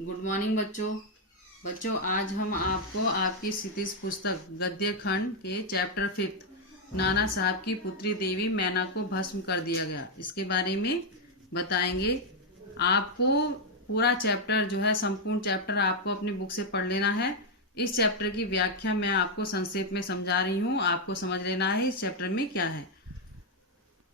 Good morning बच्चों आज हम आपको आपकी क्षितिज पुस्तक गद्य खंड के चैप्टर 5 नाना साहब की पुत्री देवी मैना को भस्म कर दिया गया इसके बारे में बताएंगे। आपको पूरा चैप्टर जो है संपूर्ण चैप्टर आपको अपनी बुक से पढ़ लेना है। इस चैप्टर की व्याख्या मैं आपको संक्षेप में समझा रही हूँ, आपको समझ लेना है इस चैप्टर में क्या है।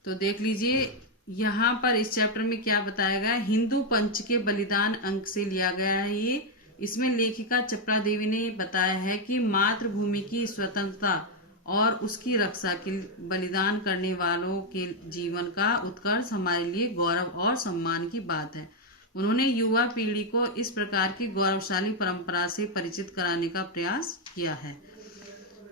तो देख लीजिए यहाँ पर इस चैप्टर में क्या बताया गया है। हिंदू पंच के बलिदान अंक से लिया गया है ये। इसमें लेखिका चपड़ा देवी ने बताया है कि मातृभूमि की स्वतंत्रता और उसकी रक्षा के बलिदान करने वालों के जीवन का उत्कर्ष हमारे लिए गौरव और सम्मान की बात है। उन्होंने युवा पीढ़ी को इस प्रकार की गौरवशाली परंपरा से परिचित कराने का प्रयास किया है।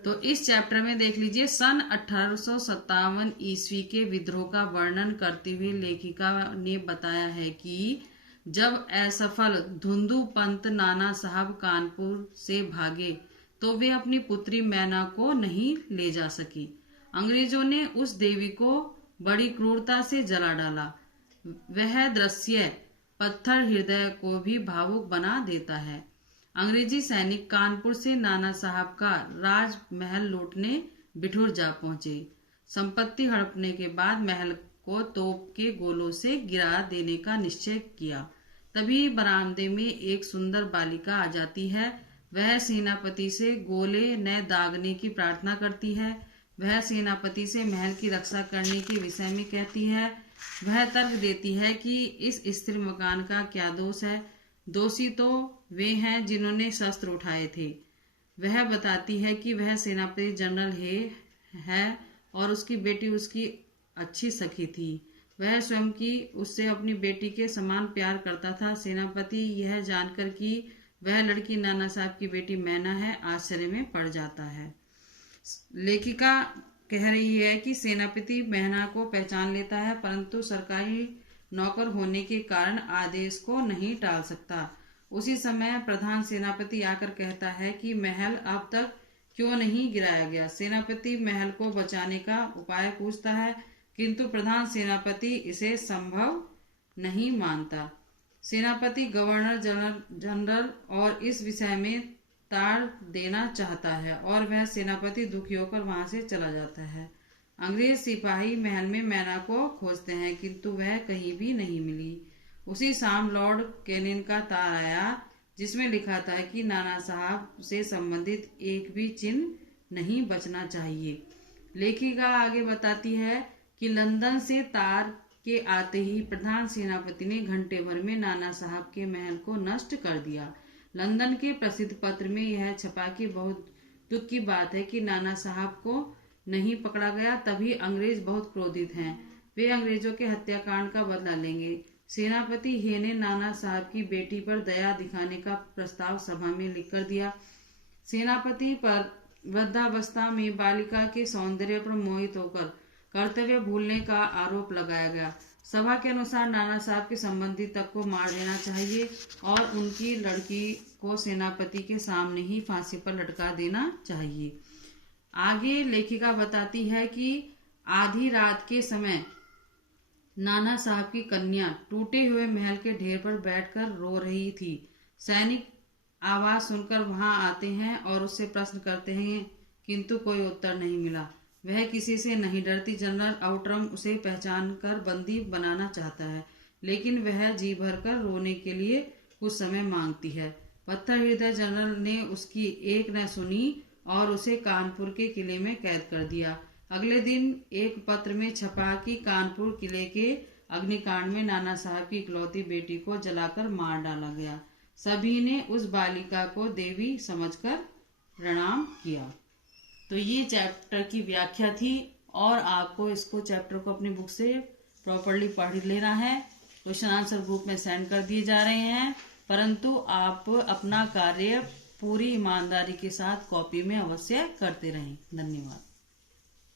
तो इस चैप्टर में देख लीजिए सन 1857 ईस्वी के विद्रोह का वर्णन करते हुए लेखिका ने बताया है कि जब असफल धुंधु पंत नाना साहब कानपुर से भागे तो वे अपनी पुत्री मैना को नहीं ले जा सकी। अंग्रेजों ने उस देवी को बड़ी क्रूरता से जला डाला। वह दृश्य पत्थर हृदय को भी भावुक बना देता है। अंग्रेजी सैनिक कानपुर से नाना साहब का राजमहल लूटने बिठूर जा पहुंचे। संपत्ति हड़पने के बाद महल को तोप के गोलों से गिरा देने का निश्चय किया। तभी बरामदे में एक सुंदर बालिका आ जाती है। वह सेनापति से गोले न दागने की प्रार्थना करती है। वह सेनापति से महल की रक्षा करने के विषय में कहती है। वह तर्क देती है कि इस स्थिर मकान का क्या दोष है। दोषी तो वे हैं जिन्होंने शस्त्र उठाए थे। वह बताती है कि वह सेनापति जनरल है और उसकी बेटी उसकी अच्छी सखी थी। वह स्वयं की उससे अपनी बेटी के समान प्यार करता था। सेनापति यह जानकर कि वह लड़की नाना साहब की बेटी मैना है आश्चर्य में पड़ जाता है। लेखिका कह रही है कि सेनापति मैना को पहचान लेता है परंतु सरकारी नौकर होने के कारण आदेश को नहीं टाल सकता। उसी समय प्रधान सेनापति आकर कहता है कि महल अब तक क्यों नहीं गिराया गया। सेनापति महल को बचाने का उपाय पूछता है किंतु प्रधान सेनापति इसे संभव नहीं मानता। सेनापति गवर्नर जनरल और इस विषय में ताड़ देना चाहता है और वह सेनापति दुखी होकर वहां से चला जाता है। अंग्रेज सिपाही महल में मैना को खोजते हैं किंतु वह कहीं भी नहीं मिली। उसी शाम लॉर्ड कैनिन का तार आया जिसमें लिखा था कि नाना साहब से संबंधित एक भी चिन्ह नहीं बचना चाहिए। लेखिका आगे बताती है कि लंदन से तार के आते ही प्रधान सेनापति ने घंटे भर में नाना साहब के महल को नष्ट कर दिया। लंदन के प्रसिद्ध पत्र में यह छपा कि बहुत दुख की बात है कि नाना साहब को नहीं पकड़ा गया। तभी अंग्रेज बहुत क्रोधित हैं। वे अंग्रेजों के हत्याकांड का बदला लेंगे। सेनापति हे ने नाना साहब की बेटी पर दया दिखाने का प्रस्ताव सभा में लिखकर दिया। सेनापति पर वृद्धावस्था में बालिका के सौंदर्य पर मोहित होकर कर्तव्य भूलने का आरोप लगाया गया। सभा के अनुसार नाना साहब के संबंधी तक को मार देना चाहिए और उनकी लड़की को सेनापति के सामने ही फांसी पर लटका देना चाहिए। आगे लेखिका बताती है कि आधी रात के समय नाना साहब की कन्या टूटे हुए महल के ढेर पर बैठकर रो रही थी। सैनिक आवाज सुनकर वहां आते हैं और उससे प्रश्न करते हैं किंतु कोई उत्तर नहीं मिला। वह किसी से नहीं डरती। जनरल आउटरम उसे पहचान कर बंदी बनाना चाहता है लेकिन वह जी भर कर रोने के लिए कुछ समय मांगती है। पत्थर हृदय जनरल ने उसकी एक न सुनी और उसे कानपुर के किले में कैद कर दिया। अगले दिन एक पत्र में छपा कि कानपुर किले के अग्निकांड में नाना साहब की इकलौती बेटी को जलाकर मार डाला गया। सभी ने उस बालिका को देवी समझकर प्रणाम किया। तो ये चैप्टर की व्याख्या थी और आपको इसको चैप्टर को अपनी बुक से प्रॉपर्ली पढ़ लेना है। क्वेश्चन आंसर ग्रुप में सेंड कर दिए जा रहे हैं परंतु आप अपना कार्य पूरी ईमानदारी के साथ कॉपी में अवश्य करते रहें। धन्यवाद।